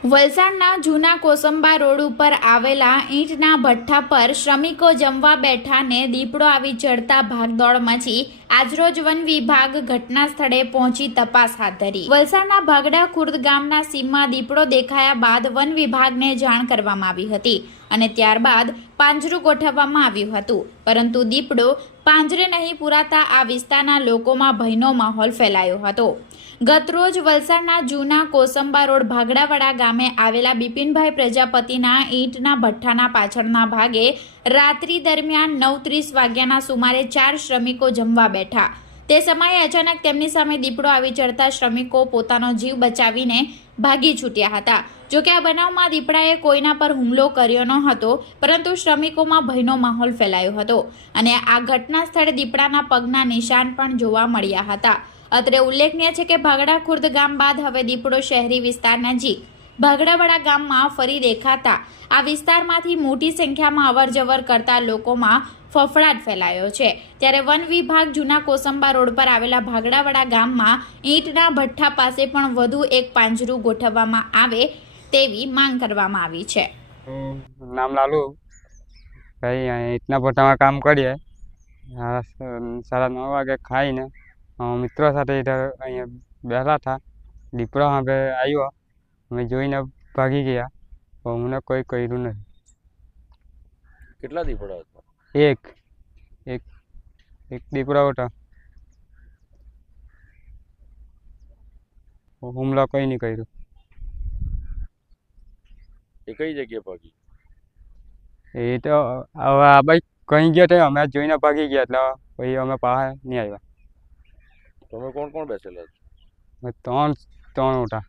વલસાડના જૂના કોસંબા રોડ ઉપર આવેલા ઈંટના ભઠ્ઠા પર શ્રમિકો જમવા બેઠાને દીપડો આવી ચડતા ભાગદોડ મચી આજરોજ વન વિભાગ ઘટના સ્થળે પહોંચી તપાસ હાથ ધરી. વલસાડના ભાગડા ખુર્દ ગામના સીમમાં દીપડો દેખાયા બાદ વન વિભાગને જાણ કરવામાં આવી હતી અને ત્યારબાદ પાંજરું ગોઠવવામાં આવ્યું હતું. પરંતુ દીપડો પાંજરે નહીં પુરાતા આ વિસ્તારના લોકોમાં ભયનો માહોલ ફેલાયો હતો. ગતરોજ વલસાડના જૂના કોસંબા રોડ ભાગડાવાડા ગામે આવેલા બિપિનભાઈ પ્રજાપતિના ઈંટના ભઠ્ઠાના પાછળના ભાગે રાત્રિ દરમિયાન નવ ત્રીસ વાગ્યાના સુમારે ચાર શ્રમિકો જમવા બેઠા. તે સમયે અચાનક તેમની સામે દીપડો આવી ચડતા શ્રમિકો પોતાનો જીવ બચાવીને ભાગી છૂટ્યા હતા. જોકે આ બનાવમાં દીપડાએ કોઈના પર હુમલો કર્યો ન હતો પરંતુ શ્રમિકોમાં ભયનો માહોલ ફેલાયો હતો અને આ ઘટના સ્થળે દીપડાના પગના નિશાન પણ જોવા મળ્યા હતા. અત્રે ઉલ્લેખનીય છે કે ભાગડા ખુર્દ ગામ બાદ હવે દીપડો શહેરી વિસ્તાર નજીક ભાગડાવાડા ગામમાં ફરી દેખાતા. આ વિસ્તારમાંથી મોટી સંખ્યામાં અવરજવર કરતા લોકોમાં ફફડાટ ફેલાયો છે. ત્યારે વન વિભાગ જૂના કોસંબા રોડ પર આવેલા ભાગડાવાડા ગામમાં ઈંટના ભઠ્ઠા પાસે પણ વધુ એક પાંજરું ગોઠવવામાં આવે તેવી માંગ કરવામાં આવી છે. નામ લાલુ. કઈ ઈંટના ભઠ્ઠામાં કામ કરીએ. સાડા નવ વાગે ખાઈને મિત્રો સાથે અહીંયા બેઠા હતા. દીપડો હવે આવ્યો. અમે જોઈને ભાગી ગયા પણ અમને કોઈ કર્યું નથી. કેટલા દીપડા હતા? એક એક એક દીપડા હતા. હુમલા કોઈ નહીં કર્યું. એ કઈ જગ્યાએ ભાગી? એ તો હવે આ ભાઈ કઈ ગયો તે અમે જોઈને ભાગી ગયા એટલે પછી અમે પાસે નહીં આવ્યા. તમે કોણ કોણ બેસેલા ત્રણ ત્રણ ઉઠા.